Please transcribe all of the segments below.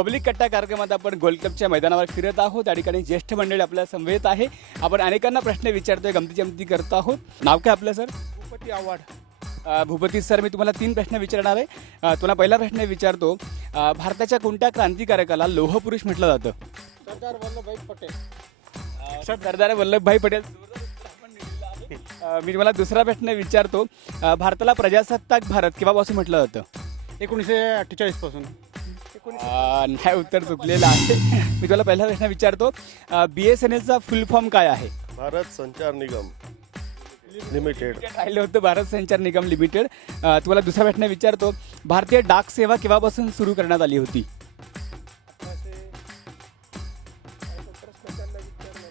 Public कट्टा कार्यक्रमात आपण गोल्ड क्लबच्या मैदानावर फिरत आहोत. त्या ठिकाणी ज्येष्ठ मंडळी आपल्या समवेत आहे. आपण अनेकांना प्रश्न विचारतोय, गमती करत आहोत. नाव काय आपलं सर? भूपती आव्हाड. भूपती सर, मी तुम्हाला 3 प्रश्न विचारणार आहे. तुम्हाला पहिला प्रश्न विचारतो. भारताच्या कोणत्या क्रांतिकारकाला लोहपुरुष म्हटलं जातं? सरदार वल्लभभाई पटेल. सरदार वल्लभभाई पटेल. मी तुम्हाला दुसरा प्रश्न विचारतो. भारताला प्रजासत्ताक भारत केव्हापासून म्हटलं जातं? 1948 पासून. नाही, उत्तर चुकलेलं आहे. मी तुम्हाला पहिला प्रश्न विचारतो. BSNLचा फुल फॉर्म काय आहे? भारत संचार निगम लिमिटेड. राहिलं होतं भारत संचार निगम लिमिटेड. तुम्हाला दुसरा प्रश्न विचारतो. भारतीय डाक सेवा केव्हापासून सुरू करण्यात आली होती?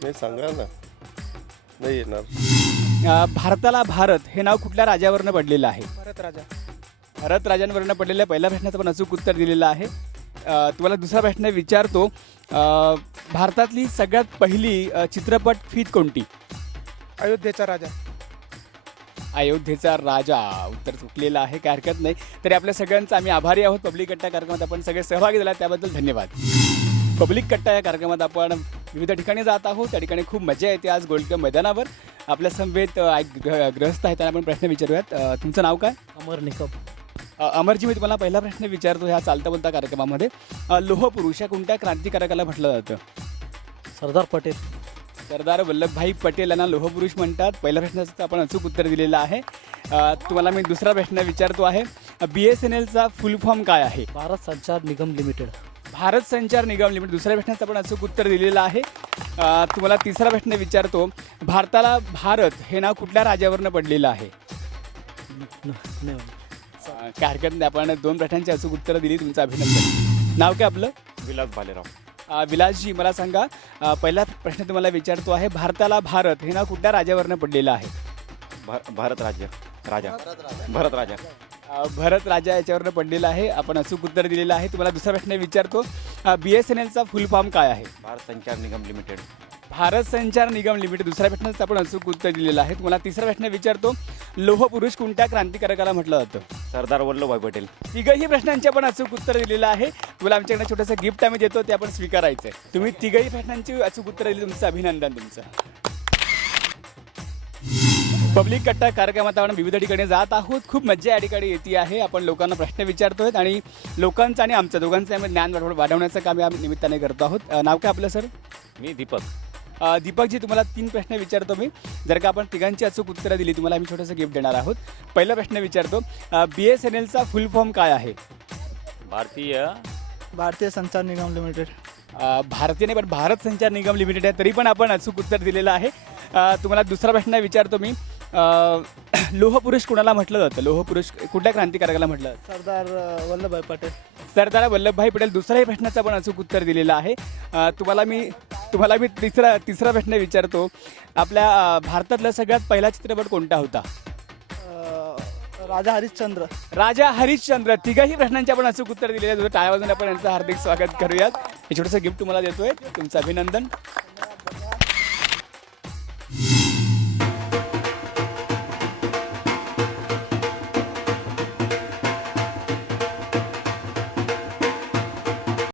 नाही सांगा ना, नाही येणार. भारताला भारत हे नाव कुठल्या राजावरनं पडलेलं आहे? भरत राजा. भारत राजांवरनं पडलेलं आहे. पहिल्या प्रश्नाचं पण अचूक उत्तर दिलेलं आहे. तुम्हाला दुसरा प्रश्न विचारतो. भारतातली सगळ्यात पहिली चित्रपट फित कोणती? अयोध्येचा राजा. अयोध्येचा राजा. उत्तर चुकलेलं आहे, काय हरकत नाही. तरी आपल्या सगळ्यांचा आम्ही आभारी आहोत. पब्लिक कट्टा कार्यक्रमात आपण सगळे सहभागी झाला त्याबद्दल धन्यवाद. पब्लिक कट्टा या कार्यक्रमात आपण विविध ठिकाणी जात आहोत. त्या ठिकाणी खूप मजा येते. आज गोल्ड क्लब मैदानावर आपल्या समवेत ग्रस्त आहेत, त्यांना आपण प्रश्न विचारूयात. तुमचं नाव काय? अमर निकम. अमरजी, मी तुम्हाला पहिला प्रश्न विचारतो. ह्या चालता बोलता कार्यक्रमामध्ये लोहपुरुष या कोणत्या क्रांतिकारकाला म्हटलं जातं? सरदार पटेल. सरदार वल्लभभाई पटेल यांना लोहपुरुष म्हणतात. पहिल्या प्रश्नाचं आपण अचूक उत्तर दिलेलं आहे. तुम्हाला मी दुसरा प्रश्न विचारतो आहे. BSNLचा फुल फॉर्म काय आहे? भारत संचार निगम लिमिटेड. भारत संचार निगम लिमिटेड. दुसऱ्या प्रश्नाचं आपण अचूक उत्तर दिलेलं आहे. तुम्हाला तिसरा प्रश्न विचारतो. भारताला भारत हे नाव कुठल्या राजावरनं पडलेलं आहे? काय हरकत नाही, आपण 2 प्रश्नांची अचूक उत्तरं दिली. तुमचं अभिनंदन. नाव काय आपलं? विलास भालेराव. विलासजी, मला सांगा, पहिला प्रश्न तुम्हाला विचारतो आहे. भारताला भारत हे नाव कुठल्या राजावरनं पडलेलं आहे? भारत राज्य राजा. भारत राजा. भरत राजा याच्यावरनं पडलेलं आहे. आपण अचूक उत्तर दिलेलं आहे. तुम्हाला दुसरा प्रश्न विचारतो. BSNLचा फुल फॉर्म काय आहे? भारत संचार निगम लिमिटेड. भारत संचार निगम लिमिटेड. दुसऱ्या प्रश्नाचं आपण अचूक उत्तर दिलेलं आहे. तुम्हाला तिसरा प्रश्न विचारतो. लोहपुरुष कोणत्या क्रांतिकारकाला म्हटलं जातं? सरदार वल्लभभाई पटेल. तिघही प्रश्नांचे आपण अचूक उत्तर दिलेलं आहे. तुम्हाला आमच्याकडे छोटंसं गिफ्ट आम्ही देतो, ते आपण स्वीकारायचं आहे. तुम्ही तिघही प्रश्नांची अचूक उत्तर दिली. तुमचं अभिनंदन. तुमचं. पब्लिक कट्टा कार्यक्रमात आपण विविध ठिकाणी जात आहोत. खूप मजा या ठिकाणी येते आहे. आपण लोकांना प्रश्न विचारतोय आणि लोकांचं आणि आमचं दोघांचं आम्ही ज्ञान वाढवण्याचं काम या निमित्ताने करतो आहोत. नाव काय आपलं सर? मी दीपक. दीपकजी, तुम्हाला 3 प्रश्न विचारतो मी. जर का आपण तिघांची अचूक उत्तरं दिली, तुम्हाला आम्ही छोटंसं गिफ्ट देणार आहोत. पहिला प्रश्न विचारतो. BSNLचा फुल फॉर्म काय आहे? भारतीय संचार निगम लिमिटेड. भारतीय नाही, पण भारत संचार निगम लिमिटेड आहे. तरी पण आपण अचूक उत्तर दिलेलं आहे. तुम्हाला दुसरा प्रश्न विचारतो मी. लोहपुरुष कोणाला म्हटलं जातं? लोहपुरुष कुठल्या क्रांतिकारकाला म्हटलं जातं? सरदार वल्लभभाई पटेल. सरदार वल्लभभाई पटेल. दुसऱ्याही प्रश्नाचं आपण अचूक उत्तर दिलेलं आहे. तुम्हाला मी तिसरा प्रश्न विचारतो. आपल्या भारतातला सगळ्यात पहिला चित्रपट कोणता होता? राजा हरिश्चंद्र. राजा हरिश्चंद्र. तिघही प्रश्नांचे आपण अचूक उत्तर दिलेलं आहे. टाळ्या वाजवून आपण यांचं हार्दिक स्वागत करूयात. हे छोटंसं गिफ्ट तुम्हाला देतोय. तुमचं अभिनंदन.